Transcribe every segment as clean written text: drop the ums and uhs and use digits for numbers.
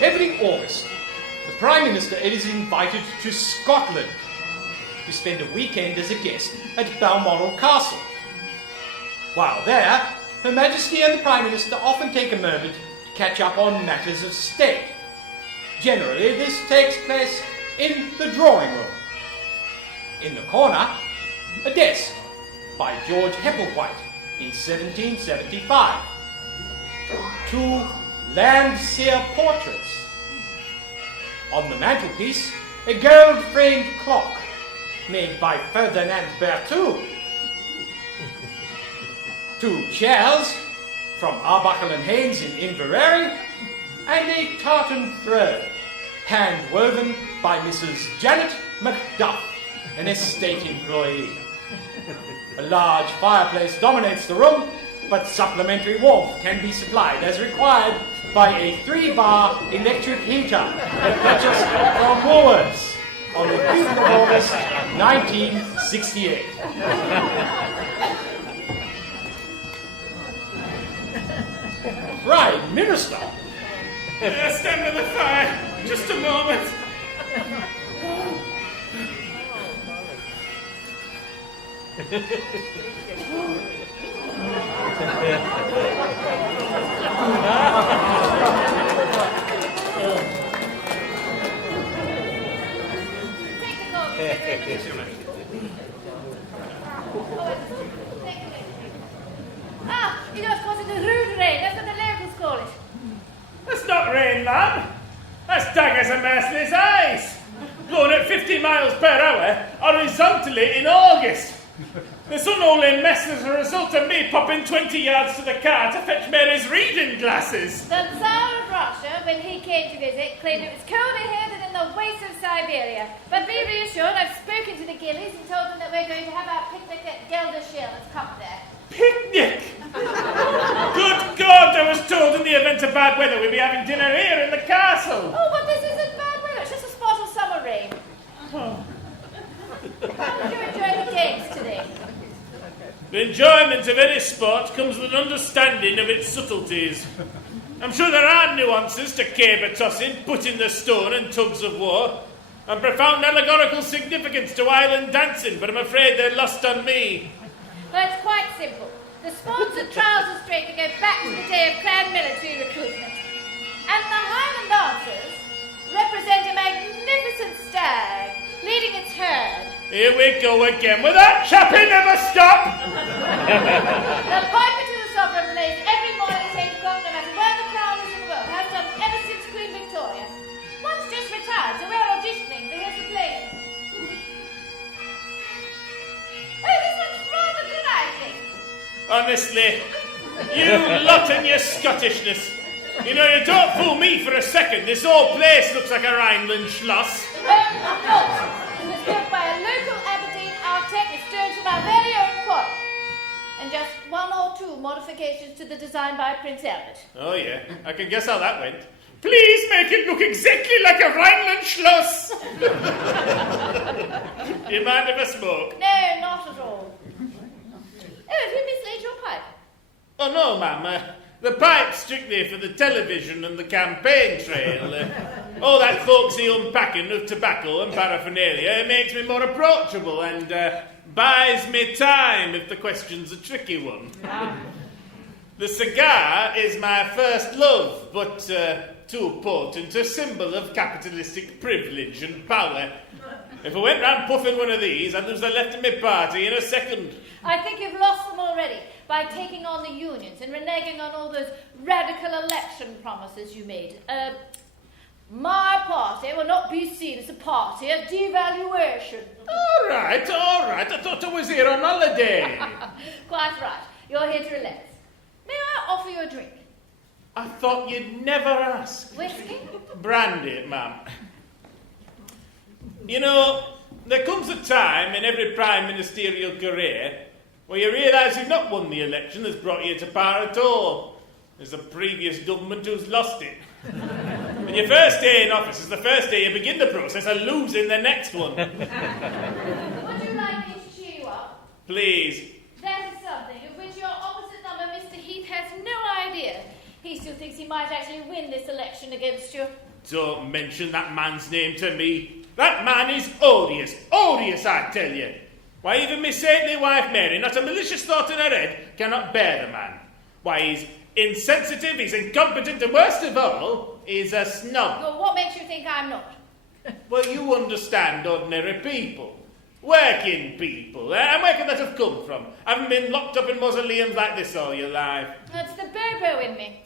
Every August, the Prime Minister is invited to Scotland to spend a weekend as a guest at Balmoral Castle. While there, Her Majesty and the Prime Minister often take a moment to catch up on matters of state. Generally, this takes place in the drawing room. In the corner, a desk by George Hepplewhite in 1775. 2 Landseer portraits. On the mantelpiece, a gold-framed clock made by Ferdinand Berthoud. 2 chairs from Arbuckle and Haynes in Inverary, and a tartan throne, hand-woven by Mrs. Janet Macduff, an estate employee. A large fireplace dominates the room, but supplementary warmth can be supplied as required by a 3-bar electric heater purchased from Woolworths on the 5th of August, 1968. Prime Minister! Stand by the fire, just a moment. You know, of course, it's a rude rain. That's what the locals call it. That's not rain, ma'am. That's daggers and merciless ice. Blowing at 50 miles per hour horizontally in August. This unholy mess is a result of me popping 20 yards to the car to fetch Mary's reading glasses. The Tsar of Russia, when he came to visit, claimed it was colder here than in the wastes of Siberia. But be reassured, I've spoken to the Gillies and told them that we're going to have our picnic at Geldershill. Let's come there. Picnic? Good God, I was told in the event of bad weather we'd be having dinner here in the castle. Oh, but this isn't bad weather. It's just a spot of summer rain. Oh. How did you enjoy the games today? The enjoyment of any sport comes with an understanding of its subtleties. I'm sure there are nuances to caber tossing, putting the stone and tugs of war, and profound allegorical significance to island dancing, but I'm afraid they're lost on me. Well, it's quite simple. The sports and trouser straight go back to the day of clan military recruitment. And the Highland dancers represent a magnificent stag leading its herd. Here we go again. Will that chappie never stop? The piper to the sovereign plays every morning at 8 o'clock, no matter where the crown is in the world. Has done ever since Queen Victoria. One's just retired, so we're auditioning for his replacement. Oh, this looks rather good, I think. Honestly, you lot and your Scottishness. You know, you don't fool me for a second. This whole place looks like a Rhineland schloss. Not. It was built by a local Aberdeen architect with stones from our very own quarry. And just 1 or 2 modifications to the design by Prince Albert. Oh, yeah. I can guess how that went. Please make it look exactly like a Rhineland schloss. Do you mind if I smoke? No, not at all. Oh, have you mislaid your pipe? Oh, no, ma'am. The pipe's strictly for the television and the campaign trail. All that folksy unpacking of tobacco and paraphernalia makes me more approachable and buys me time if the question's a tricky one. The cigar is my first love, but too potent a symbol of capitalistic privilege and power. If I went round puffing one of these, I'd lose the left of my party in a second. I think you've lost them already by taking on the unions and reneging on all those radical election promises you made. My party will not be seen as a party of devaluation. All right. I thought I was here on holiday. Quite right. You're here to relax. May I offer you a drink? I thought you'd never ask. Whiskey? Brandy, ma'am. You know, there comes a time in every prime ministerial career where you realise you've not won the election that's brought you to power at all. There's a previous government who's lost it. And your first day in office is the first day you begin the process of losing the next one. Would you like me to cheer you up? Please. That is something of which your opposite number, Mr. Heath, has no idea. He still thinks he might actually win this election against you. Don't mention that man's name to me. That man is odious. Odious, I tell you. Why, even my saintly wife Mary, not a malicious thought in her head, cannot bear the man. Why, he's insensitive, he's incompetent, and worst of all, he's a snob. Well, what makes you think I'm not? Well, you understand ordinary people. Working people. And where can that have come from? Haven't been locked up in mausoleums like this all your life. That's the bobo in me.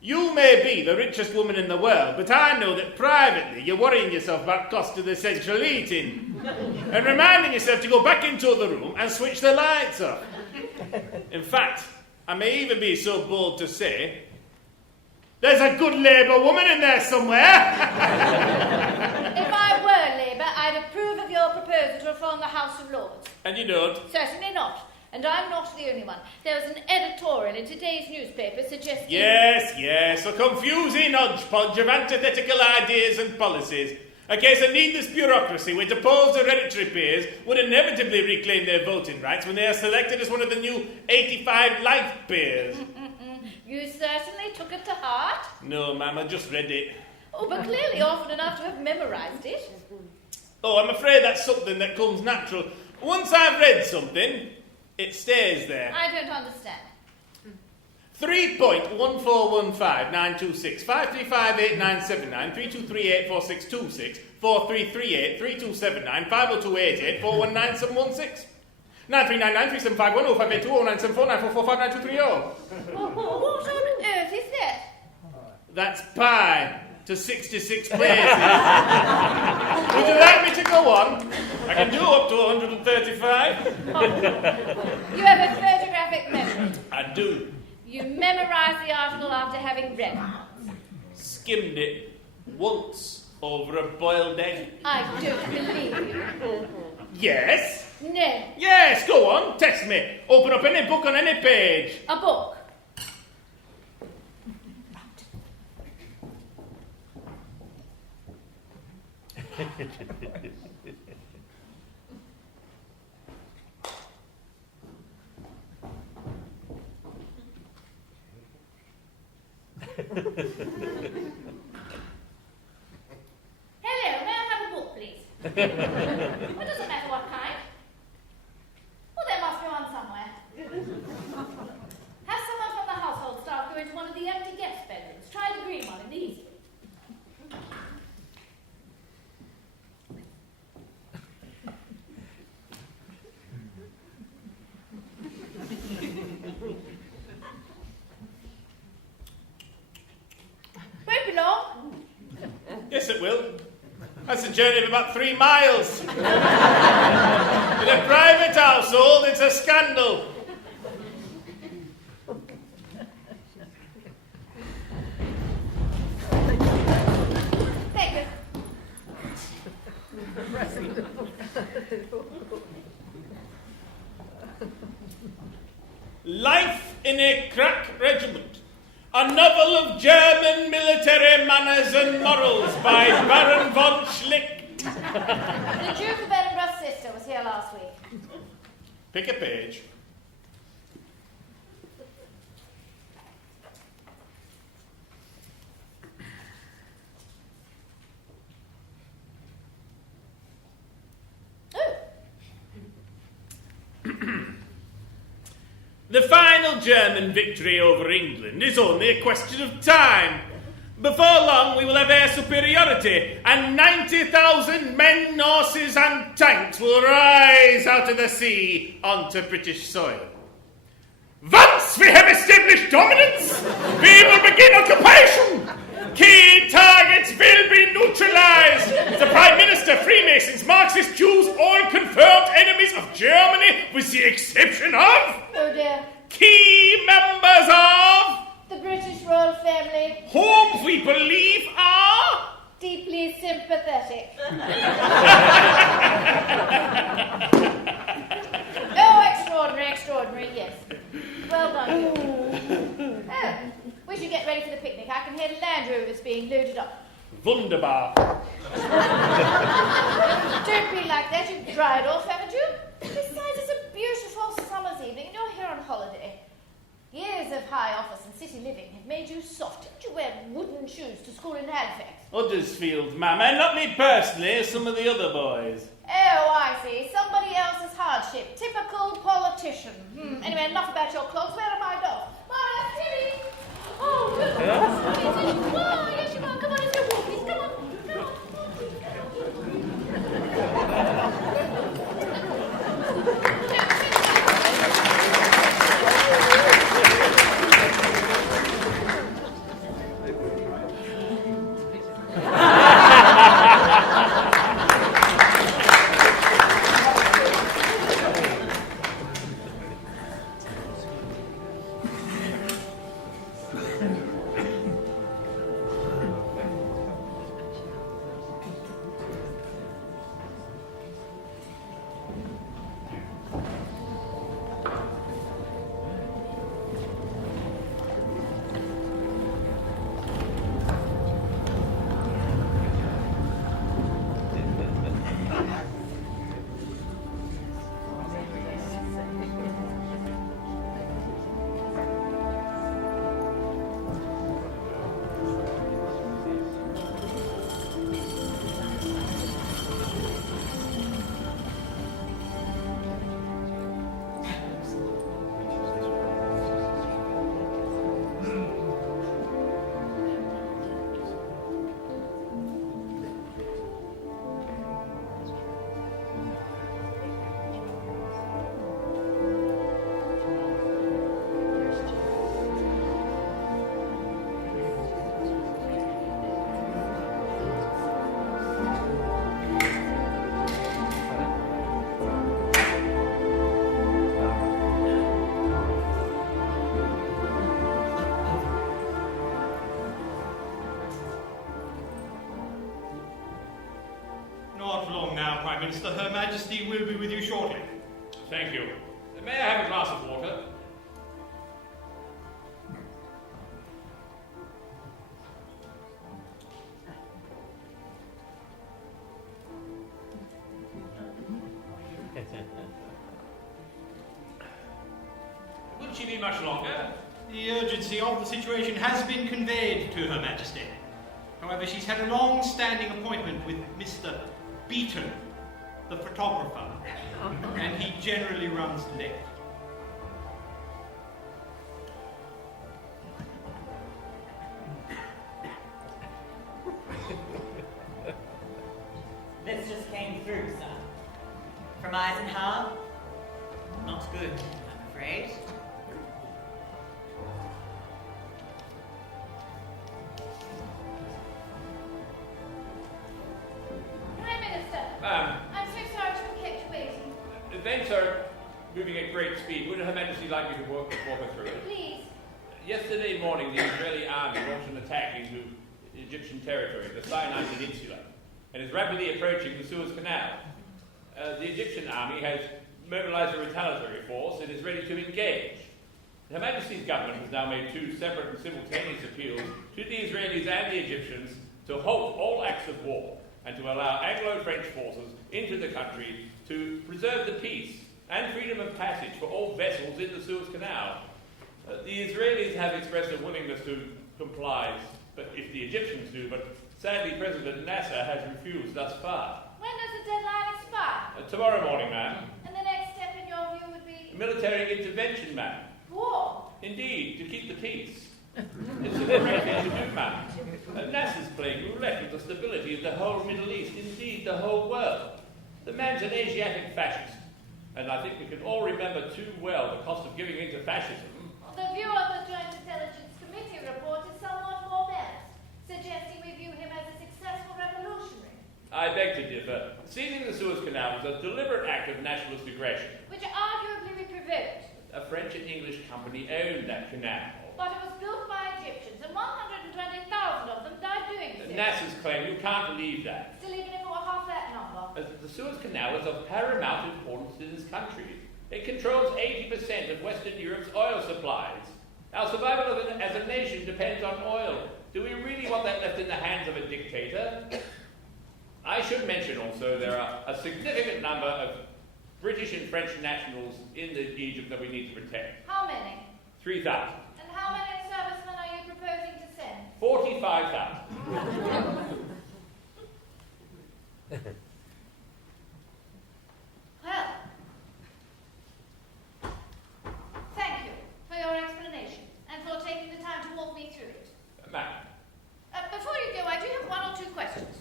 You may be the richest woman in the world, but I know that privately you're worrying yourself about cost of essential eating and reminding yourself to go back into the room and switch the lights off. In fact, I may even be so bold to say, there's a good Labour woman in there somewhere. If I were Labour, I'd approve of your proposal to reform the House of Lords. And you don't? Certainly not. And I'm not the only one. There was an editorial in today's newspaper suggesting... Yes, a confusing hodgepodge of antithetical ideas and policies. A case of needless bureaucracy where deposed hereditary peers would inevitably reclaim their voting rights when they are selected as one of the new 85 life peers. You certainly took it to heart. No, ma'am, I just read it. Oh, but clearly often enough to have memorised it. Oh, I'm afraid that's something that comes natural. Once I've read something, it stays there. I don't understand. 3.1415926 53588979 32384626 4338 3279 50288 419716 9399 3751 0582 0974 9445 9230. What on earth is that? That's pi to 66 places. Would you like me to go on? I can do up to 135. You have a photographic memory. I do. You memorised the article after having read it. Skimmed it once over a boiled egg. I don't believe you. Yes. No. Yes, go on, test me. Open up any book on any page. A book. Hello, may I have a book, please? It doesn't matter what kind. Well, there must be one somewhere. Have someone from the household staff go into one of the empty guest bedrooms. Try the green one in the east. Won't be long. Yes, it will. That's a journey of about 3 miles. In a private household, it's a scandal. Thank you. Life in a Crack Regiment. A novel of German military manners and morals by Baron von Schlicht. The Duke of Edinburgh's sister was here last week. Pick a page. Oh. The final German victory over England is only a question of time. Before long, we will have air superiority, and 90,000 men, horses, and tanks will rise out of the sea onto British soil. Once we have established dominance, we will begin occupation. Key targets will be neutralized. The Prime Minister, Freemasons, Marxists, Jews, all confirmed enemies of Germany, with the exception of Oh dear. key members of The British royal family, whom we believe are deeply sympathetic. Oh, extraordinary, extraordinary, yes. Well done, you. Oh, we should get ready for the picnic. I can hear the Land Rovers being loaded up. Wunderbar. Don't be like that, you've dried off, haven't you? Besides, it's a beautiful city living have made you soft. Didn't you wear wooden shoes to school in Halifax? Huddersfield, ma'am, and not me personally, some of the other boys. Oh, I see. Somebody else's hardship. Typical politician. Anyway, enough about your clothes. Where are my dogs? Mara, Tilly! Oh, good. Oh, yes, you are. Come on, let's go walk, please. Come on. Come on. Not long now, Prime Minister. Her Majesty will be with you shortly. Thank you. May I have a glass of water? Will she be much longer? The urgency of the situation has been conveyed to Her Majesty. However, she's had a long-standing appointment with Mr. Beaton, the photographer, and he generally runs late. This just came through, sir. From Eisenhower. Not good, I'm afraid. Prime Minister. Ma'am, I'm so sorry to have kept you waiting. events are moving at great speed. Would Her Majesty like me to walk her through it? Please. Yesterday morning, the Israeli army launched an attack into Egyptian territory, the Sinai Peninsula, and is rapidly approaching the Suez Canal. The Egyptian army has mobilized a retaliatory force and is ready to engage. Her Majesty's government has now made two separate and simultaneous appeals to the Israelis and the Egyptians to halt all acts of war and to allow Anglo-French forces into the country to preserve the peace and freedom of passage for all vessels in the Suez Canal. The Israelis have expressed a willingness to comply, but if the Egyptians do, but sadly President Nasser has refused thus far. When does the deadline expire? Tomorrow morning, ma'am. And the next step in your view would be? Military intervention, ma'am. War. Indeed, to keep the peace. It's the correct thing to do, ma'am. Nasser's playing roulette with the stability of the whole Middle East, indeed the whole world. The man's an Asiatic fascist, and I think we can all remember too well the cost of giving in to fascism. The view of the Joint Intelligence Committee report is somewhat more balanced, suggesting we view him as a successful revolutionary. I beg to differ. Seizing the Suez Canal was a deliberate act of nationalist aggression. Which arguably we provoked. A French and English company owned that canal. But it was built by Egyptians, and 120,000 of them died doing so. Nasser's claim, you can't believe that. Still, even if it were half that number. The Suez Canal is of paramount importance to this country. It controls 80% of Western Europe's oil supplies. Our survival as a nation depends on oil. Do we really want that left in the hands of a dictator? I should mention also there are a significant number of British and French nationals in Egypt that we need to protect. How many? 3,000. And how many in service 45,000. Well, thank you for your explanation and for taking the time to walk me through it. Ma'am. Before you go, I do have one or two questions.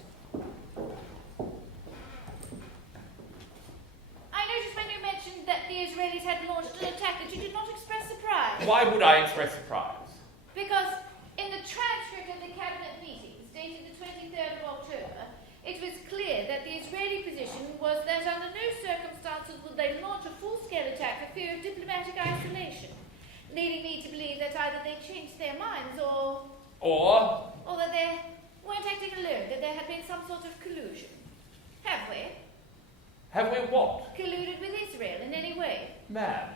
I noticed when you mentioned that the Israelis had launched an attack that you did not express surprise. Why would I express surprise? Because in the transcript of the cabinet meetings dated the 23rd of October, it was clear that the Israeli position was that under no circumstances would they launch a full-scale attack for fear of diplomatic isolation, leading me to believe that either they changed their minds or that they weren't acting alone, that there had been some sort of collusion. Have we? Have we what? Colluded with Israel in any way? Ma'am.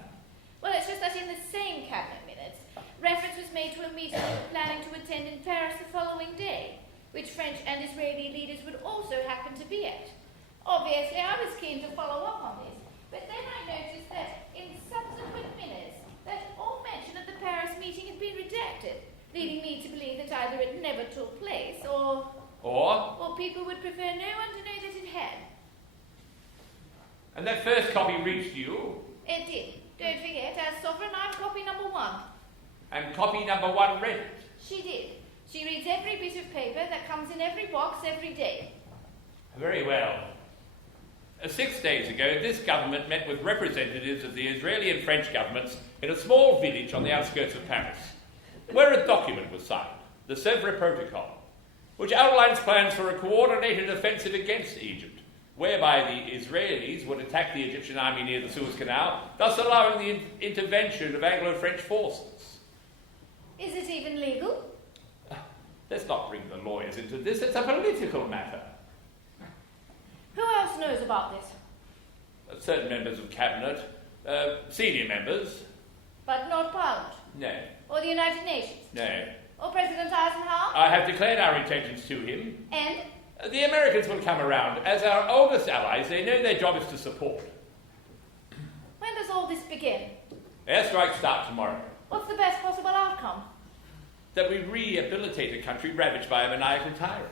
Well, it's just that in the same cabinet minutes, reference was made to a meeting we were planning to attend in Paris the following day, which French and Israeli leaders would also happen to be at. Obviously, I was keen to follow up on this, but then I noticed that in subsequent minutes, that all mention of the Paris meeting had been redacted, leading me to believe that either it never took place or people would prefer no one to know that it had. And that first copy reached you? It did. Don't forget, as sovereign, I'm copy number 1. And copy number 1 read it? She did. She reads every bit of paper that comes in every box every day. Very well. 6 days ago, this government met with representatives of the Israeli and French governments in a small village on the outskirts of Paris, where a document was signed, the Sèvres Protocol, which outlines plans for a coordinated offensive against Egypt, whereby the Israelis would attack the Egyptian army near the Suez Canal, thus allowing the intervention of Anglo-French forces. Is it even legal? Let's not bring the lawyers into this. It's a political matter. Who else knows about this? Certain members of cabinet, senior members. But not Parliament? No. Or the United Nations? No. Or President Eisenhower? I have declared our intentions to him. And? The Americans will come around. As our oldest allies, they know their job is to support. When does all this begin? Airstrikes start tomorrow. What's the best possible outcome? That we rehabilitate a country ravaged by a maniacal tyrant.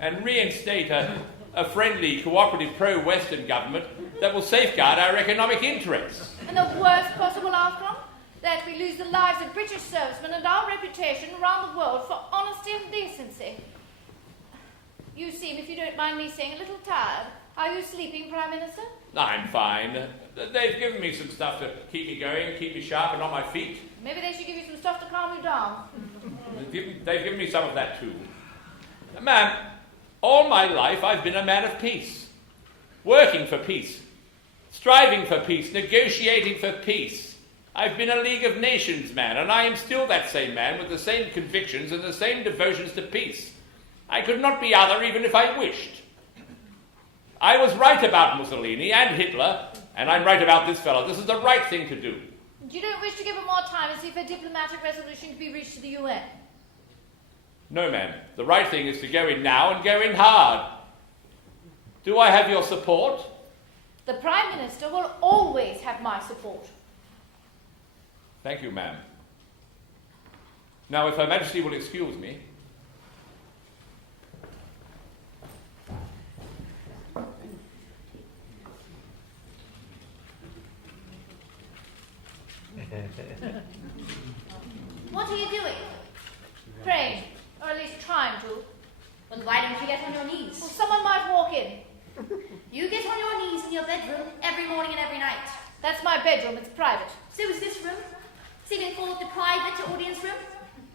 And reinstate a friendly, cooperative, pro-Western government that will safeguard our economic interests. And the worst possible outcome? That we lose the lives of British servicemen and our reputation around the world for honesty and decency. You seem, if you don't mind me saying, a little tired. Are you sleeping, Prime Minister? I'm fine. They've given me some stuff to keep me going, keep me sharp and on my feet. Maybe they should give you some stuff to calm you down. They've given me some of that too. Ma'am, all my life I've been a man of peace. Working for peace. Striving for peace. Negotiating for peace. I've been a League of Nations man, and I am still that same man with the same convictions and the same devotions to peace. I could not be other even if I wished. I was right about Mussolini and Hitler, and I'm right about this fellow. This is the right thing to do. You don't wish to give it more time and see if a diplomatic resolution can be reached to the UN? No, ma'am. The right thing is to go in now and go in hard. Do I have your support? The Prime Minister will always have my support. Thank you, ma'am. Now, if Her Majesty will excuse me. What are you doing? Praying, or at least trying to. Well, why don't you get on your knees? Well, someone might walk in. You get on your knees in your bedroom every morning and every night. That's my bedroom, it's private. So is this room? Sitting called the private audience room?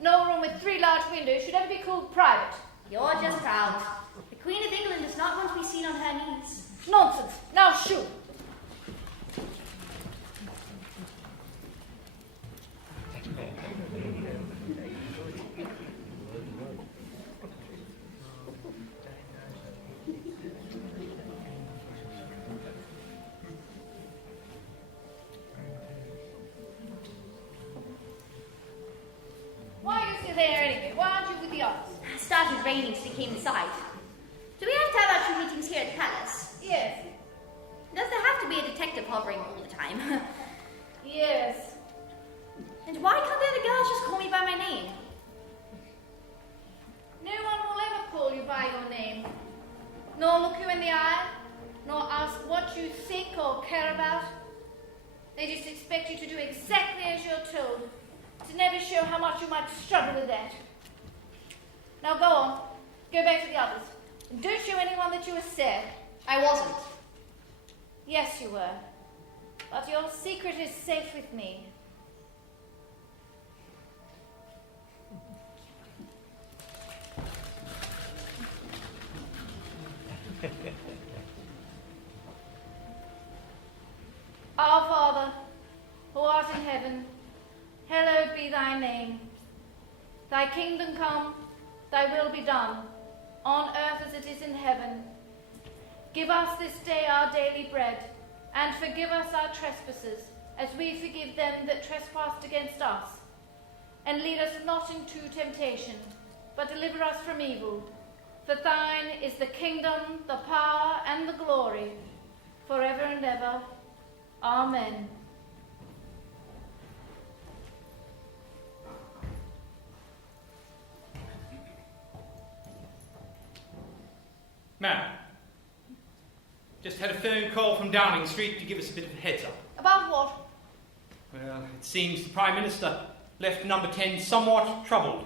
No room with 3 large windows should ever be called private. You're just proud. The Queen of England does not want to be seen on her knees. Nonsense. Now shoot. Why are you still there anyway? Why aren't you with the others? It started raining so we came inside. Do we have to have our true meetings here at the palace? Yes. Does there have to be a detective hovering all the time? Yes. And why can't the other girls just call me by my name? by your name, nor look you in the eye, nor ask what you think or care about. They just expect you to do exactly as you're told, to never show how much you might struggle with that. Now go on, go back to the others, and don't show anyone that you were sad. I wasn't. Yes, you were, but your secret is safe with me. Our Father, who art in heaven, hallowed be thy name. Thy kingdom come, thy will be done, on earth as it is in heaven. Give us this day our daily bread, and forgive us our trespasses, as we forgive them that trespass against us. And lead us not into temptation, but deliver us from evil. For thine is the kingdom, the power, and the glory, forever and ever. Amen. Ma'am, just had a phone call from Downing Street to give us a bit of a heads up. About what? Well, it seems the Prime Minister left number 10 somewhat troubled.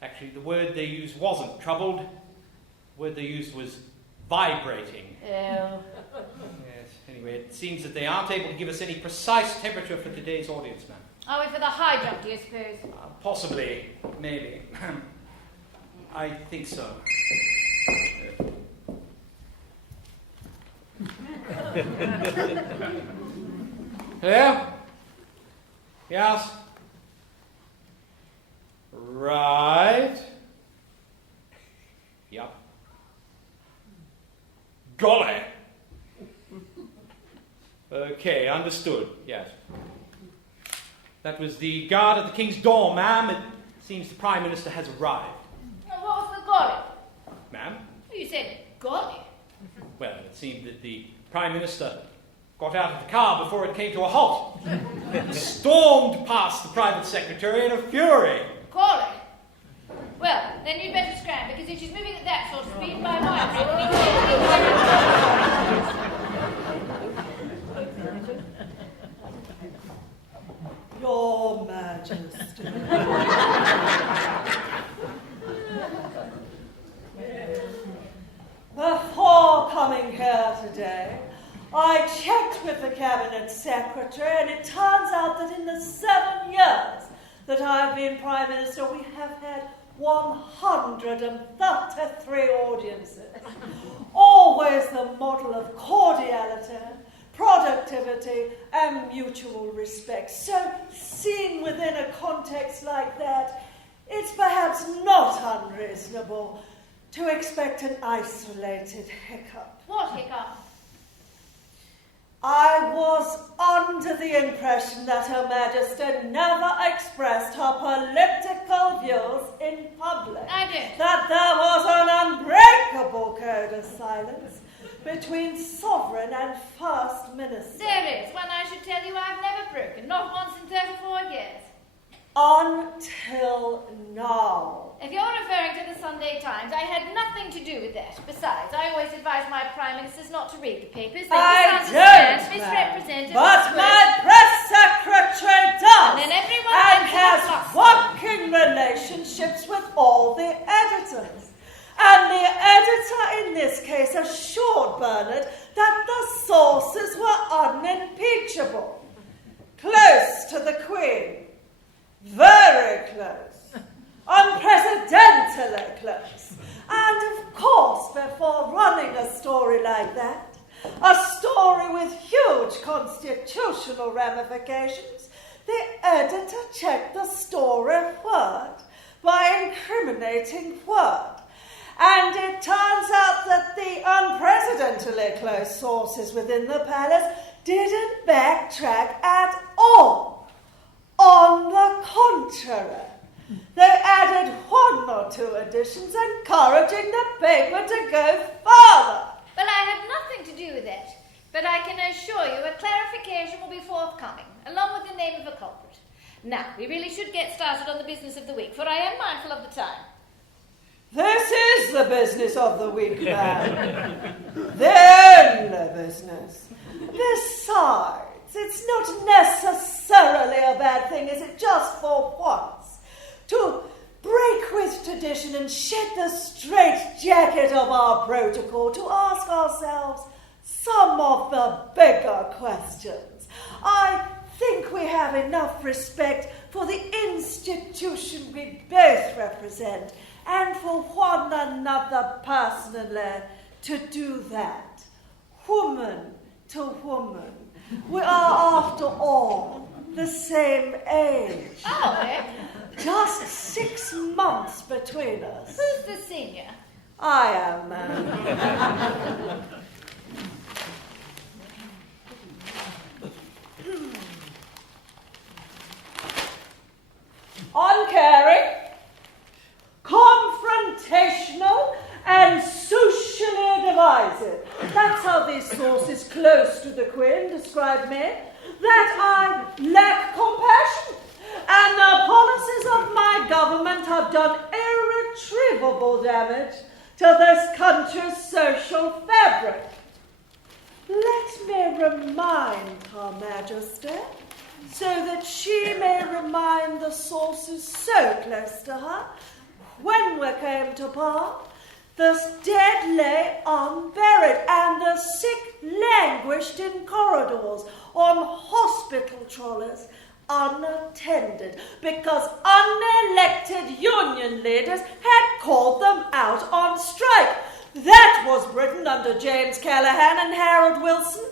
Actually, the word they used wasn't troubled. The word they used was vibrating. Oh. Yes, anyway, it seems that they aren't able to give us any precise temperature for today's audience, ma'am. Are we for the high jump, do you suppose? Possibly, maybe. I think so. Hello? Yes? Right. Yep. Golly. Okay, understood. Yes. That was the guard at the King's door, ma'am. It seems the Prime Minister has arrived. What was the golly? Ma'am? You said golly. Well, it seemed that the Prime Minister got out of the car before it came to a halt. Stormed past the private secretary in a fury. Golly. Well, then you'd better scram, because if she's moving at that sort of speed, by miles. Your Majesty. Before coming here today, I checked with the Cabinet Secretary, and it turns out that in the 7 years that I've been Prime Minister, we have had 133 audiences. Always the model of cordiality, productivity, and mutual respect. So, seen within a context like that, it's perhaps not unreasonable to expect an isolated hiccup. What hiccup? I was under the impression that Her Majesty never expressed her political views in public. I did. That there was an unbreakable code of silence between Sovereign and First Minister. There is one I should tell you I've never broken, not once in 34 years. Until now. If you're referring to the Sunday Times, I had nothing to do with that. Besides, I always advise my Prime Ministers not to read the papers. They I misunderstand, don't, misrepresent, but my press secretary does, And then everyone and thinks has it's working relationships with all the editors. And the editor in this case assured Bernard that the sources were unimpeachable. Close to the Queen. Very close. Unprecedentedly close. And of course, before running a story like that, a story with huge constitutional ramifications, the editor checked the story word by incriminating word. And it turns out that the unprecedentedly close sources within the palace didn't backtrack at all. On the contrary, they added 1 or 2 additions, encouraging the paper to go further. Well, I had nothing to do with that. But I can assure you a clarification will be forthcoming, along with the name of a culprit. Now, we really should get started on the business of the week, for I am mindful of the time. This is the business of the weak man. The only business. Besides, it's not necessarily a bad thing, is it, just for once, to break with tradition and shed the straitjacket of our protocol to ask ourselves some of the bigger questions. I think we have enough respect for the institution we both represent and for one another personally to do that. Woman to woman. We are, after all, the same age. Oh, eh? Just 6 months between us. Who's the senior? I am, ma'am. Uncaring, confrontational, and socially divisive. That's how these sources close to the Queen describe me. That I lack compassion, and the policies of my government have done irretrievable damage to this country's social fabric. Let me remind Her Majesty, so that she may remind the sources so close to her, when we came to part, the dead lay unburied, and the sick languished in corridors, on hospital trolleys, unattended, because unelected union leaders had called them out on strike. That was Britain under James Callaghan and Harold Wilson.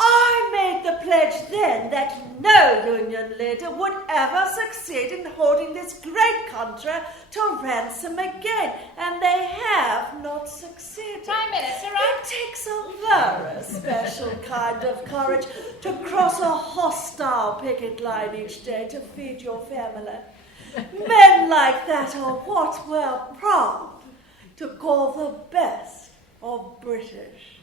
I made the pledge then that no union leader would ever succeed in holding this great country to ransom again, and they have not succeeded. Prime Minister, It takes a very special kind of courage to cross a hostile picket line each day to feed your family. Men like that are what we're proud to call the best of British.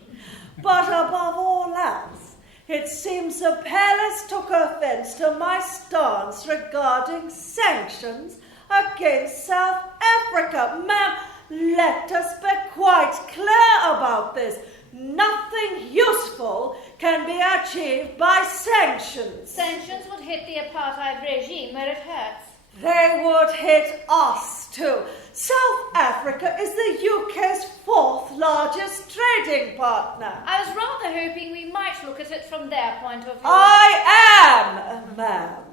But above all else, it seems the palace took offence to my stance regarding sanctions against South Africa. Ma'am, let us be quite clear about this. Nothing useful can be achieved by sanctions. sanctions would hit the apartheid regime where it hurts. They would hit us too. South Africa is the UK's 4th largest trading partner. I was rather hoping we might look at it from their point of view. I am, ma'am.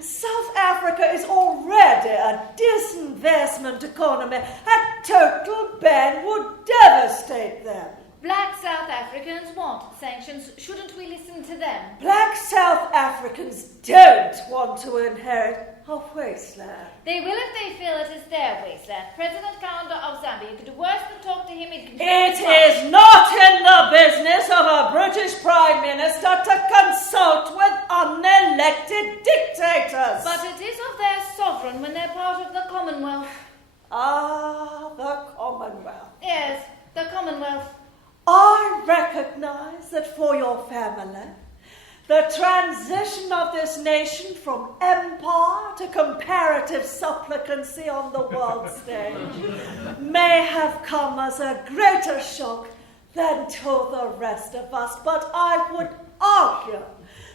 South Africa is already a disinvestment economy. A total ban would devastate them. Black South Africans want sanctions. Shouldn't we listen to them? Black South Africans don't want to inherit a wasteland. They will if they feel it is their wasteland. President Kaunda of Zambia could do worse than talk to him. It is not in the business of a British Prime Minister to consult with unelected dictators. But it is of their sovereign when they're part of the Commonwealth. Ah, the Commonwealth. Yes, the Commonwealth. I recognize that for your family, the transition of this nation from empire to comparative supplicancy on the world stage may have come as a greater shock than to the rest of us, but I would argue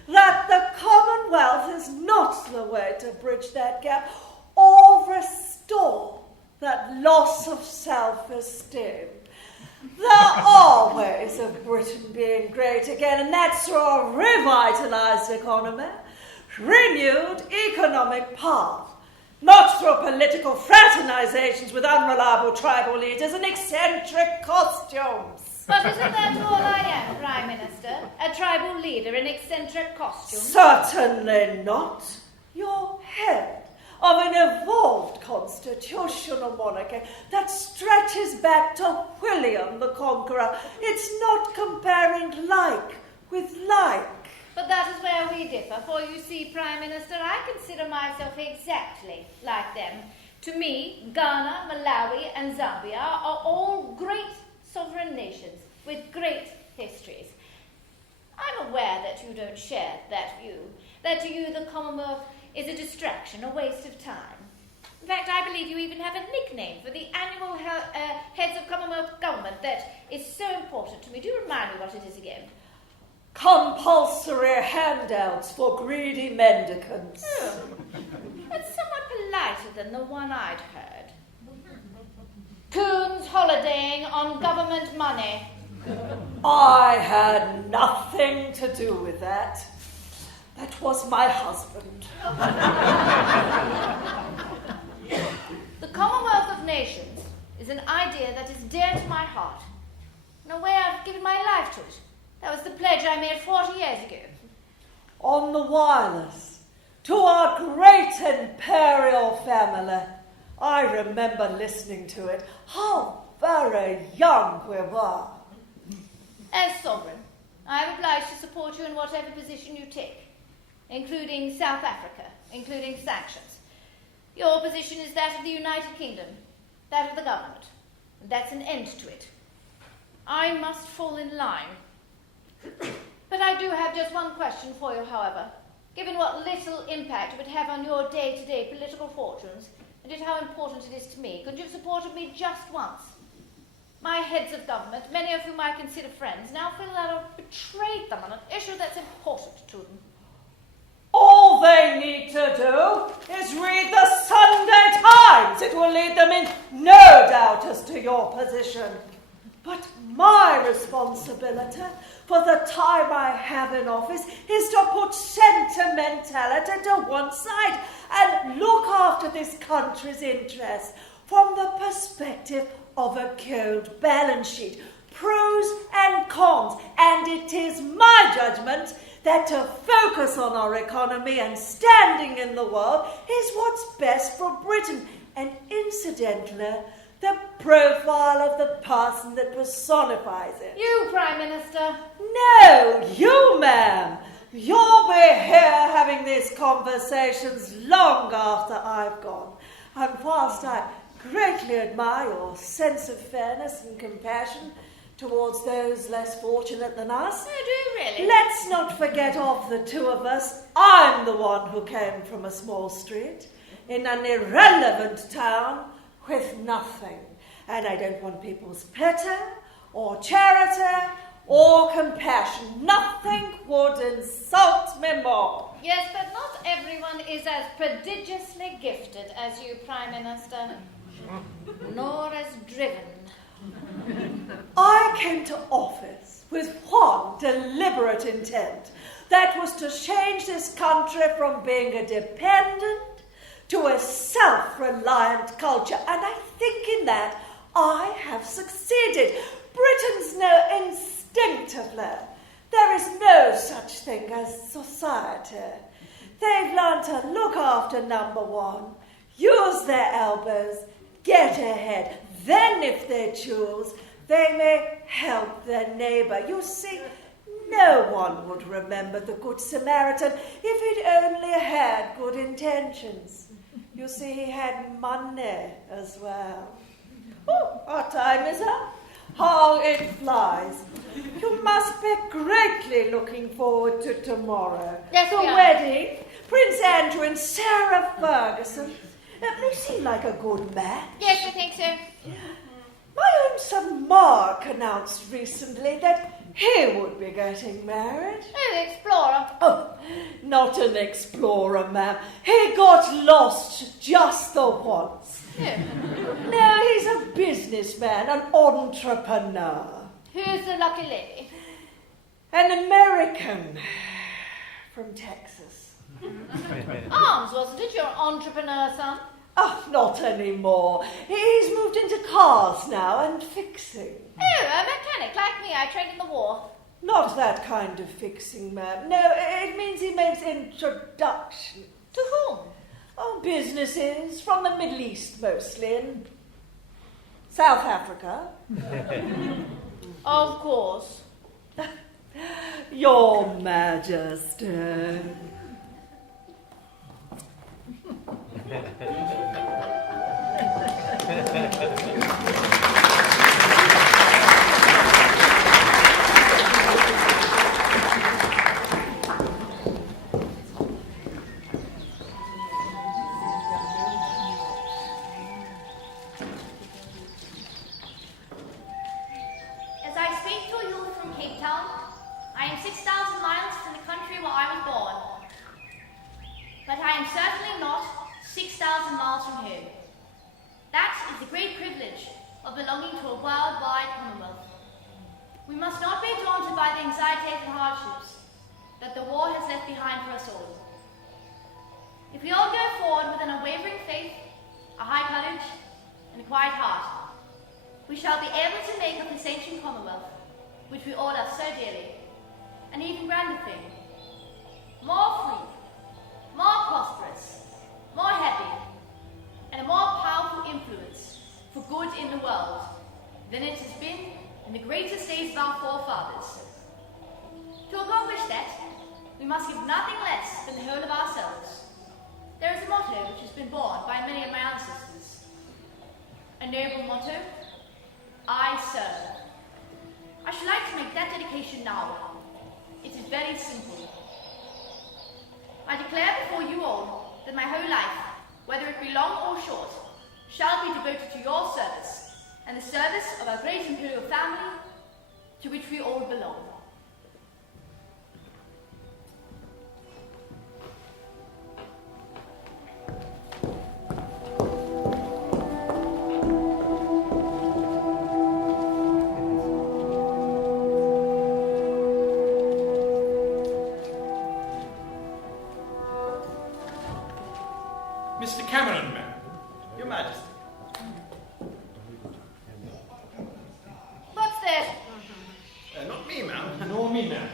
that the Commonwealth is not the way to bridge that gap or restore that loss of self-esteem. There are ways of Britain being great again, and that's through a revitalised economy, renewed economic power, not through political fraternisations with unreliable tribal leaders and eccentric costumes. But isn't that all I am, Prime Minister? A tribal leader in eccentric costume? Certainly not. Your head of an evolved constitutional monarchy that stretches back to William the Conqueror. It's not comparing like with like. But that is where we differ, for you see, Prime Minister, I consider myself exactly like them. To me, Ghana, Malawi, and Zambia are all great sovereign nations with great histories. I'm aware that you don't share that view, that to you the Commonwealth is a distraction, a waste of time. In fact, I believe you even have a nickname for the annual Heads of Commonwealth Government that is so important to me. Do remind me what it is again. Compulsory handouts for greedy mendicants. Oh, that's somewhat politer than the one I'd heard. Coons holidaying on government money. I had nothing to do with that. That was my husband. The Commonwealth of Nations is an idea that is dear to my heart. In a way, I've given my life to it. That was the pledge I made 40 years ago. On the wireless, to our great imperial family. I remember listening to it. How very young we were. As sovereign, I am obliged to support you in whatever position you take, including South Africa, including sanctions. Your position is that of the United Kingdom, that of the government. And that's an end to it. I must fall in line. But I do have just one question for you, however. Given what little impact it would have on your day-to-day political fortunes, and yet how important it is to me, could you have supported me just once? My heads of government, many of whom I consider friends, now feel that I've betrayed them on an issue that's important to them. All they need to do is read the Sunday Times. It will lead them in no doubt as to your position. But my responsibility for the time I have in office is to put sentimentality to one side and look after this country's interests from the perspective of a cold balance sheet, pros and cons, and it is my judgment that to focus on our economy and standing in the world is what's best for Britain, and incidentally, the profile of the person that personifies it. You, Prime Minister. No, you, ma'am. You'll be here having these conversations long after I've gone. And whilst I greatly admire your sense of fairness and compassion towards those less fortunate than us. Oh, do you really? Let's not forget of the two of us, I'm the one who came from a small street in an irrelevant town with nothing. And I don't want people's pity or charity or compassion. Nothing would insult me more. Yes, but not everyone is as prodigiously gifted as you, Prime Minister, nor as driven. I came to office with one deliberate intent. That was to change this country from being a dependent to a self-reliant culture. And I think in that I have succeeded. Britons know instinctively there is no such thing as society. They've learned to look after number one, use their elbows, get ahead. Then, if they choose, they may help their neighbour. You see, no one would remember the Good Samaritan if it only had good intentions. You see, he had money as well. Oh, our time is up. How it flies. You must be greatly looking forward to tomorrow. Yes, the we are. wedding. Prince Andrew and Sarah Ferguson. They seem like a good match. Yes, I think so. My own son Mark announced recently that he would be getting married. Oh, the explorer. Oh, not an explorer, ma'am. He got lost just the once. Oh. No, he's a businessman, an entrepreneur. Who's the lucky lady? An American from Texas. Arms, wasn't it, your entrepreneur son? Oh, not anymore. He's moved into cars now and fixing. Oh, a mechanic like me. I trained in the war. Not that kind of fixing, ma'am. No, it means he makes introductions. To whom? Oh, businesses from the Middle East mostly, and South Africa. Of course. Your Majesty. I am certainly not 6,000 miles from home. That is the great privilege of belonging to a worldwide commonwealth. We must not be daunted by the anxieties and hardships that the war has left behind for us all. If we all go forward with an unwavering faith, a high courage, and a quiet heart, we shall be able to make of this ancient commonwealth, which we all love so dearly, an even grander thing, more free, more prosperous, more happy, and a more powerful influence for good in the world than it has been in the greatest days of our forefathers. To accomplish that, we must give nothing less than the whole of ourselves. There is a motto which has been borne by many of my ancestors. A noble motto, I serve. I should like to make that dedication now. It is very simple. I declare before you all that my whole life, whether it be long or short, shall be devoted to your service and the service of our great imperial family, to which we all belong. Mr. Cameron, ma'am. Your Majesty. What's that? Not me, ma'am. Nor me, ma'am.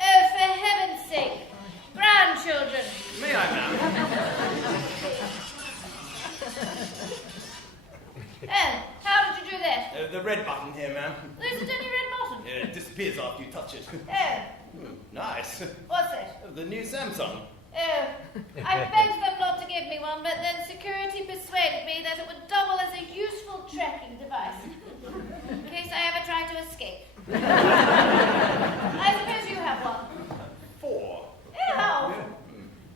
Oh, for heaven's sake. Grandchildren. May I, ma'am? Oh, how did you do that? The red button here, ma'am. There's a tiny red button. It disappears after you touch it. Oh, Nice. what's that? The new Samsung. Oh, I begged them not to give me one, but then security persuaded me that it would double as a useful tracking device, in case I ever tried to escape. I suppose you have one. 4. Oh.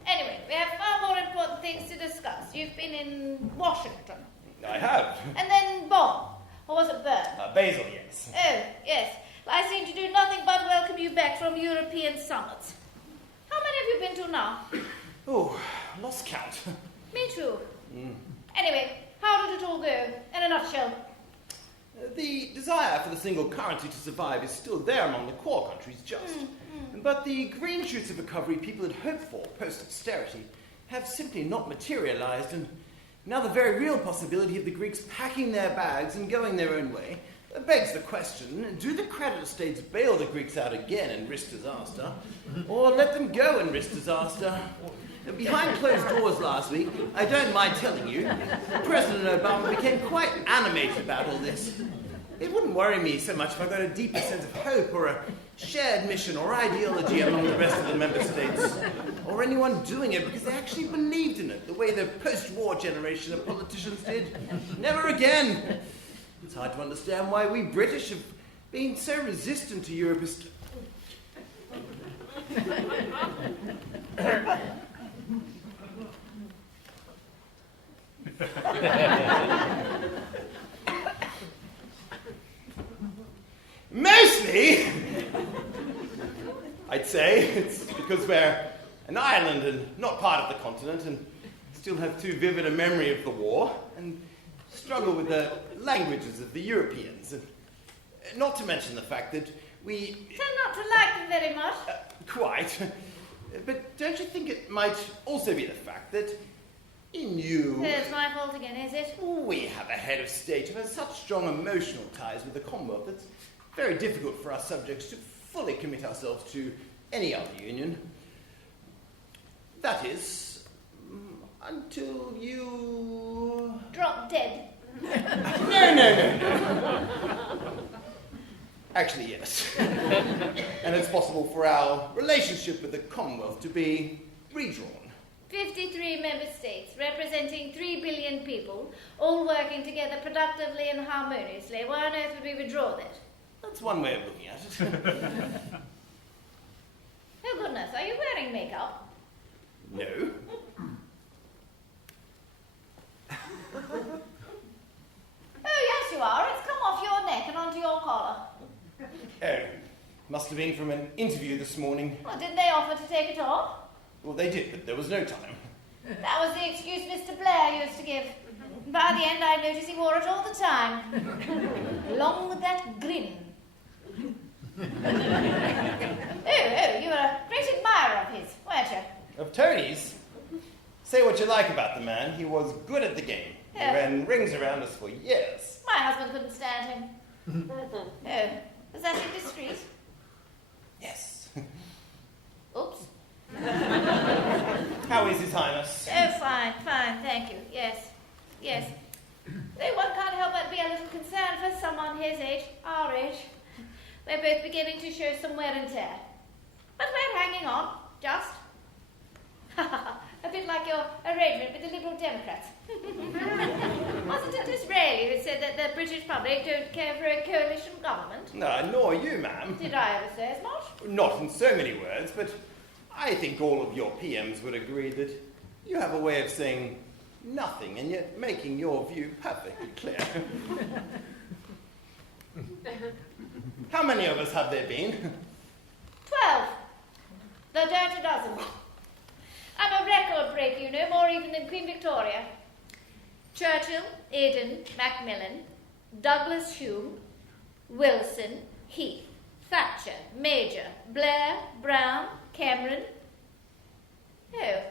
Anyway, we have far more important things to discuss. You've been in Washington, I have. and then Bonn, or was it Bern? Basil, yes. Oh, yes. Well, I seem to do nothing but welcome you back from European summits. How many have you been to now? Oh, lost count. Me too. Anyway, how did it all go, in a nutshell? The desire for the single currency to survive is still there among the core countries, just. But the green shoots of recovery people had hoped for post-austerity have simply not materialized, and now the very real possibility of the Greeks packing their bags and going their own way begs the question, do the creditor states bail the Greeks out again and risk disaster, or let them go and risk disaster? Behind closed doors last week, I don't mind telling you, President Obama became quite animated about all this. It wouldn't worry me so much if I got a deeper sense of hope or a shared mission or ideology among the rest of the member states, or anyone doing it because they actually believed in it, the way the post-war generation of politicians did. Never again. It's hard to understand why we British have been so resistant to Europeist... Mostly, I'd say it's because we're an island and not part of the continent and still have too vivid a memory of the war and struggle with the languages of the Europeans. And not to mention the fact that we... Tend not to like them very much. Quite. But don't you think it might also be the fact that in you... It's my fault again, is it? We have a head of state who has such strong emotional ties with the Commonwealth it's very difficult for us subjects to fully commit ourselves to any other union. That is, until you... Drop dead. No. Actually, yes. And it's possible for our relationship with the Commonwealth to be redrawn. 53 member states, representing 3 billion people, all working together productively and harmoniously. Why on earth would we withdraw that? That's one way of looking at it. Oh, goodness, are you wearing makeup? No. Oh, yes, you are. It's come off your neck and onto your collar. Oh, must have been from an interview this morning. Well, didn't they offer to take it off? Well, they did, but there was no time. That was the excuse Mr. Blair used to give. By the end, I noticed he wore it all the time. Along with that grin. Oh, you were a great admirer of his, weren't you? Of Tony's? Say what you like about the man, he was good at the game. He ran rings around us for years. My husband couldn't stand him. Oh, was that indiscreet? Yes. Oops. How is His Highness? Oh, fine, thank you. Yes. Though one can't help but be a little concerned for someone his age, our age. We're both beginning to show some wear and tear. But we're hanging on, just. A bit like your arrangement with the Liberal Democrats. Wasn't it Disraeli who said that the British public don't care for a coalition government? No, nor you, ma'am. Did I ever say as much? Not in so many words, but I think all of your PMs would agree that you have a way of saying nothing and yet making your view perfectly clear. How many of us have there been? 12. There don't a dozen. I'm a record breaker, you know, more even than Queen Victoria. Churchill, Eden, Macmillan, Douglas Hume, Wilson, Heath, Thatcher, Major, Blair, Brown, Cameron. Oh,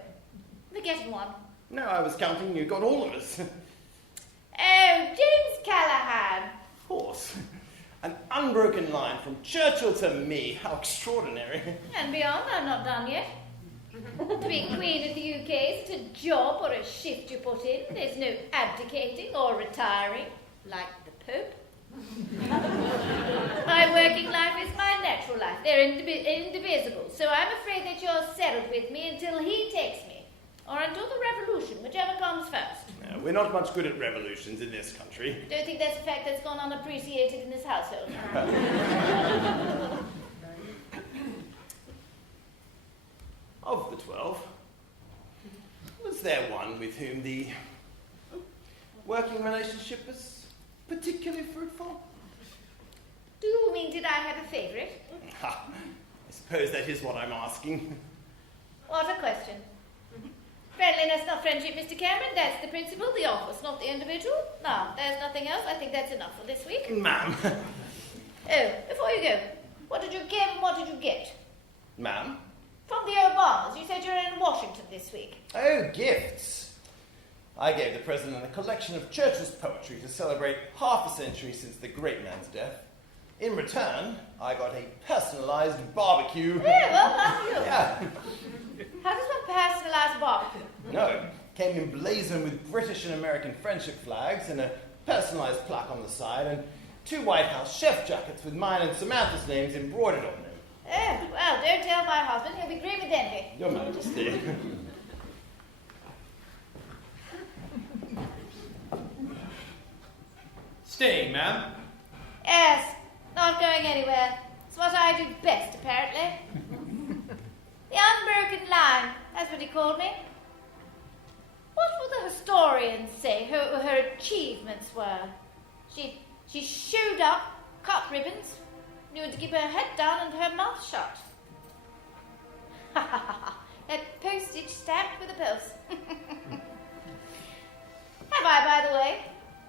forgetting one. No, I was counting, you got all of us. Oh, James Callaghan. Of course. An unbroken line from Churchill to me. How extraordinary. And beyond, I'm not done yet. To be Queen of the UK isn't a job or a shift you put in. There's no abdicating or retiring, like the Pope. My working life is my natural life. They're indivisible. So I'm afraid that you're settled with me until he takes me. Or until the revolution, whichever comes first. No, we're not much good at revolutions in this country. Don't think that's a fact that's gone unappreciated in this household. Of the 12, was there one with whom the working relationship was particularly fruitful? Do you mean, did I have a favourite? I suppose that is what I'm asking. What a question. Friendliness, not friendship, Mr. Cameron. That's the principle, the office, not the individual. Now, there's nothing else. I think that's enough for this week. Ma'am. Oh, before you go, what did you give and what did you get? Ma'am? From the Obamas. You said you were in Washington this week. Oh, gifts. I gave the president a collection of Churchill's poetry to celebrate half a century since the great man's death. In return, I got a personalised barbecue. Yeah, well, that's you. Yeah. How does one personalise barbecue? No, came emblazoned with British and American friendship flags and a personalised plaque on the side and 2 White House chef jackets with mine and Samantha's names embroidered on them. Oh, well, don't tell my husband. He'll be green with envy. Your Majesty. Staying, ma'am. Yes, not going anywhere. It's what I do best, apparently. The unbroken line, that's what he called me. What will the historians say her achievements were? She showed up, cut ribbons, knew to keep her head down and her mouth shut. Ha ha ha. That postage stamped with a pulse. Have I, by the way?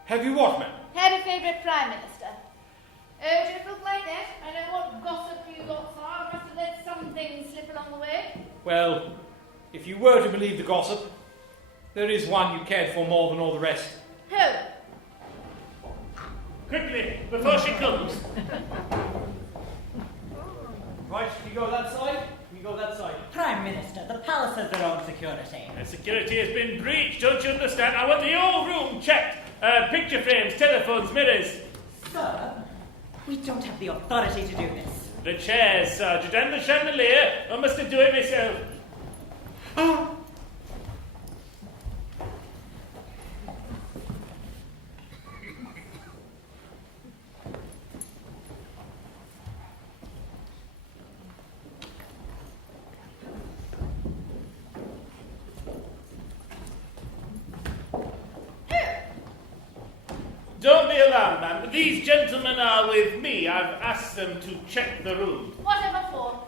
Have you what, ma'am? Had a favourite Prime Minister? Oh, don't look like that. I know what gossip you got, sir. I must have let some things slip along the way. Well, if you were to believe the gossip, there is one you cared for more than all the rest. Who? Quickly, before she comes. Right, you go that side, you go that side. Prime Minister, the palace has their own security. The security has been breached, don't you understand? I want the whole room checked. Picture frames, telephones, mirrors. Sir, we don't have the authority to do this. The chairs, Sergeant, and the chandelier. I must do it myself. Don't be alarmed, ma'am. These gentlemen are with me. I've asked them to check the room. Whatever for?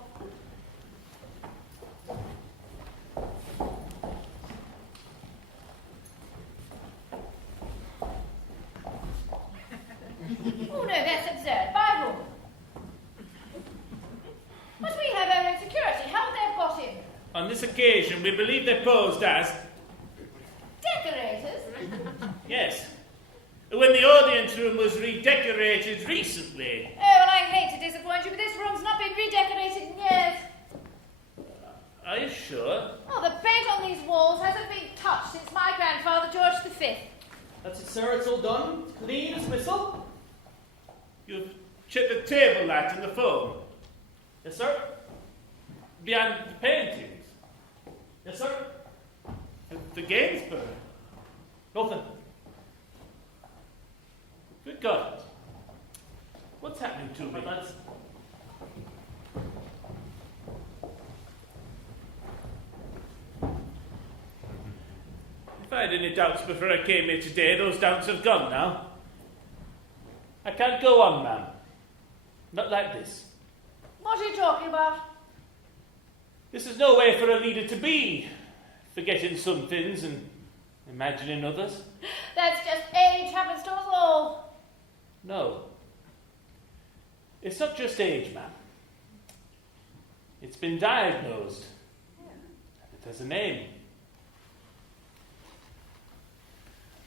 On this occasion, we believe they posed as... Decorators? Yes. When the audience room was redecorated recently. Oh, well, I hate to disappoint you, but this room's not been redecorated yet. Are you sure? Oh, the paint on these walls hasn't been touched since my grandfather, George V. That's it, sir. It's all done. Clean as whistle. You've checked the table light and the phone. Yes, sir. Behind the paintings. Yes, sir. The Gainsborough. Nothing. Good God. What's happening to me? Lads. If I had any doubts before I came here today, those doubts have gone now. I can't go on, ma'am. Not like this. What are you talking about? This is no way for a leader to be. Forgetting some things and imagining others. That's just age happens to us all. No. It's not just age, ma'am. It's been diagnosed. It has a name.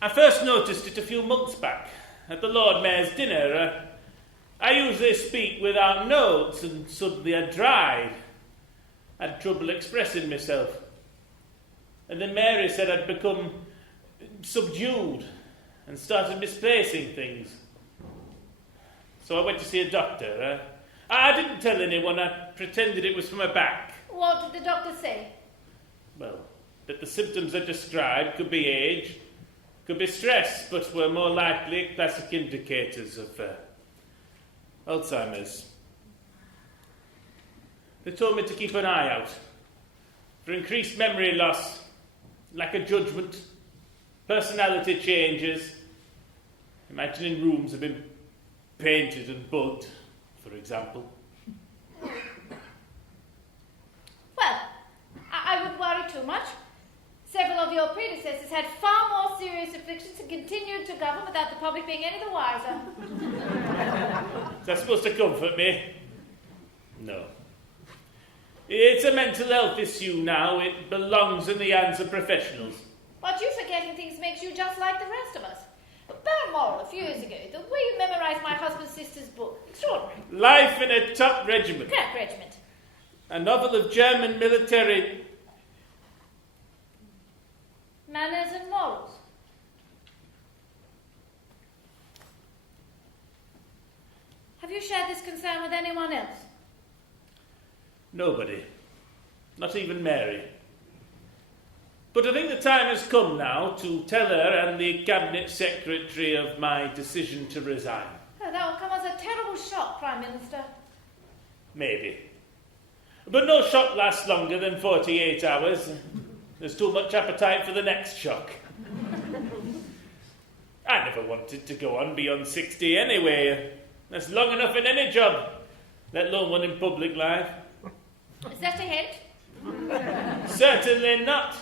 I first noticed it a few months back at the Lord Mayor's dinner. I usually speak without notes, and suddenly I dried. I had trouble expressing myself. And then Mary said I'd become subdued and started misplacing things. So I went to see a doctor. I didn't tell anyone. I pretended it was from my back. What did the doctor say? Well, that the symptoms I described could be age, could be stress, but were more likely classic indicators of Alzheimer's. They told me to keep an eye out for increased memory loss, lack of judgment, personality changes. Imagining rooms have been painted and bugged, for example. Well, I wouldn't worry too much. Several of your predecessors had far more serious afflictions and continued to govern without the public being any the wiser. Is that supposed to comfort me? No. It's a mental health issue now. It belongs in the hands of professionals. But you forgetting things makes you just like the rest of us. Balmoral, a few years ago, the way you memorised my husband's sister's book. Extraordinary. Life in a top regiment. Crack regiment. A novel of German military... Manners and morals. Have you shared this concern with anyone else? Nobody. Not even Mary. But I think the time has come now to tell her and the Cabinet Secretary of my decision to resign. Oh, that will come as a terrible shock, Prime Minister. Maybe. But no shock lasts longer than 48 hours. There's too much appetite for the next shock. I never wanted to go on beyond 60 anyway. That's long enough in any job, let alone one in public life. Is that a hint? Certainly not.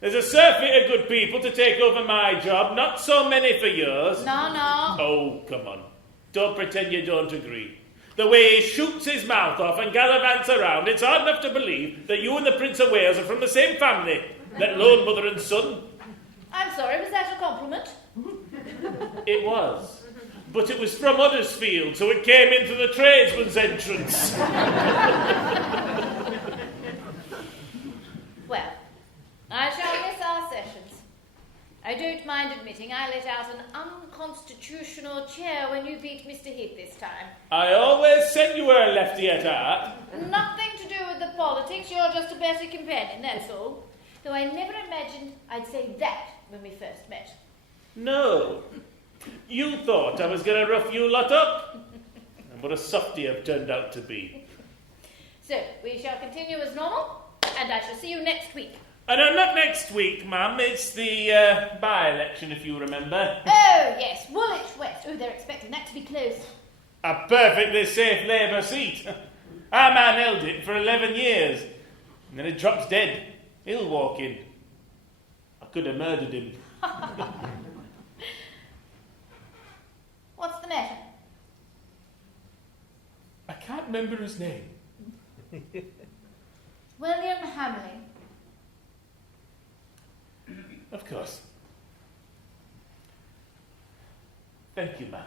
There's a surfeit of good people to take over my job, not so many for yours. No. Oh, come on. Don't pretend you don't agree. The way he shoots his mouth off and gallivants around, it's hard enough to believe that you and the Prince of Wales are from the same family, let alone mother and son. I'm sorry, was that a compliment? It was. But it was from Huddersfield, so it came into the tradesman's entrance. Well, I shall miss our sessions. I don't mind admitting I let out an unconstitutional cheer when you beat Mr. Heath this time. I always said you were a lefty at heart. Nothing to do with the politics, you're just a better companion, that's all. Though I never imagined I'd say that when we first met. No. You thought I was going to rough you lot up. And what a softy I've turned out to be. So, we shall continue as normal, and I shall see you next week. No, not next week, ma'am. It's the by-election, if you remember. Oh, yes, Woolwich West. Oh, they're expecting that to be close. A perfectly safe Labour seat. Our man held it for 11 years. And then he drops dead. He'll walk in. I could have murdered him. What's the matter? I can't remember his name. William Hamley. Of course. Thank you, ma'am.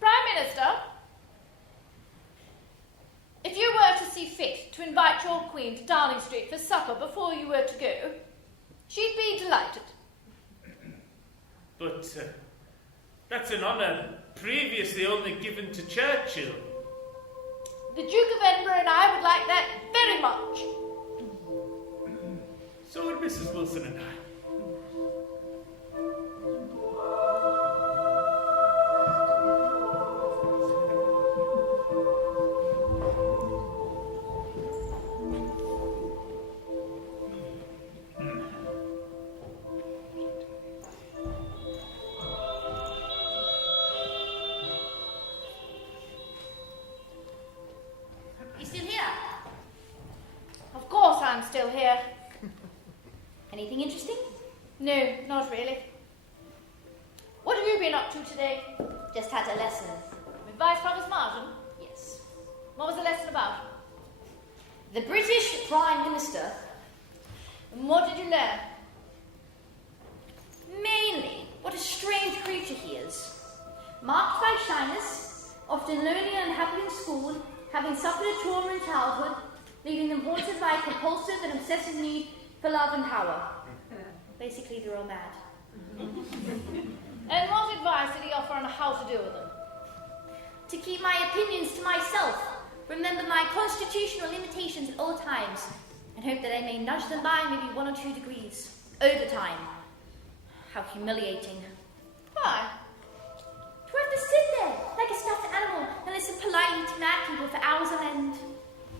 Prime Minister, if you were to see fit to invite your Queen to Downing Street for supper before you were to go, she'd be delighted. But that's an honour previously only given to Churchill. The Duke of Edinburgh and I would like that very much. So would Mrs. Wilson and I. You still here? Of course I'm still here. Anything interesting? No, not really. What have you been up to today? Just had a lesson. With Vice Provost Martin? Yes. What was the lesson about? The British Prime Minister, And what did you learn? mainly, what a strange creature he is. Marked by shyness, often lonely and unhappy in school, having suffered a trauma in childhood, leaving them haunted by a compulsive and obsessive need for love and power. Basically, they're all mad. And what advice did he offer on how to deal with them? To keep my opinions to myself, remember my constitutional limitations at all times, and hope that I may nudge them by maybe 1 or 2 degrees over time. How humiliating. Why? To have to sit there like a stuffed animal and listen politely to mad people for hours on end.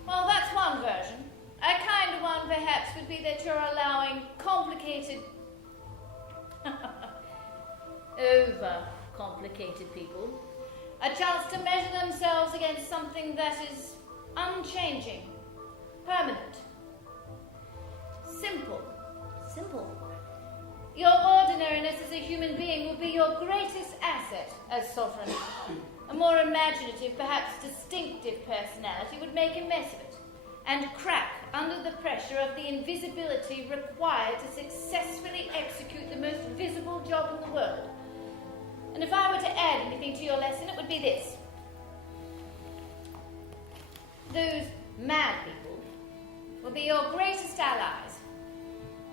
Well, that's one version. A kinder one, perhaps, would be that you're allowing complicated... over-complicated people a chance to measure themselves against something that is unchanging, permanent, simple. Simple. Your ordinariness as a human being will be your greatest asset as sovereign. A more imaginative, perhaps distinctive personality would make a mess of it and crack under the pressure of the invisibility required to successfully execute the most visible job in the world. And if I were to add anything to your lesson, it would be this. Those mad people will be your greatest allies,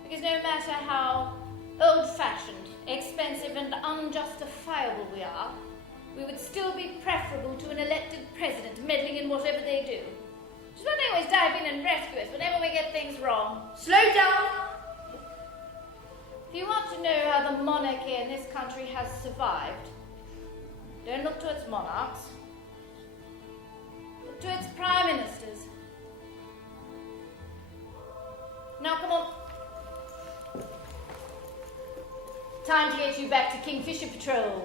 because no matter how old-fashioned, expensive and unjustifiable we are, we would still be preferable to an elected president meddling in whatever they do. Which is why they always dive in and rescue us whenever we get things wrong. Slow down. If you want to know how the monarchy in this country has survived, don't look to its monarchs. Look to its prime ministers. Now come on. Time to get you back to Kingfisher Patrol.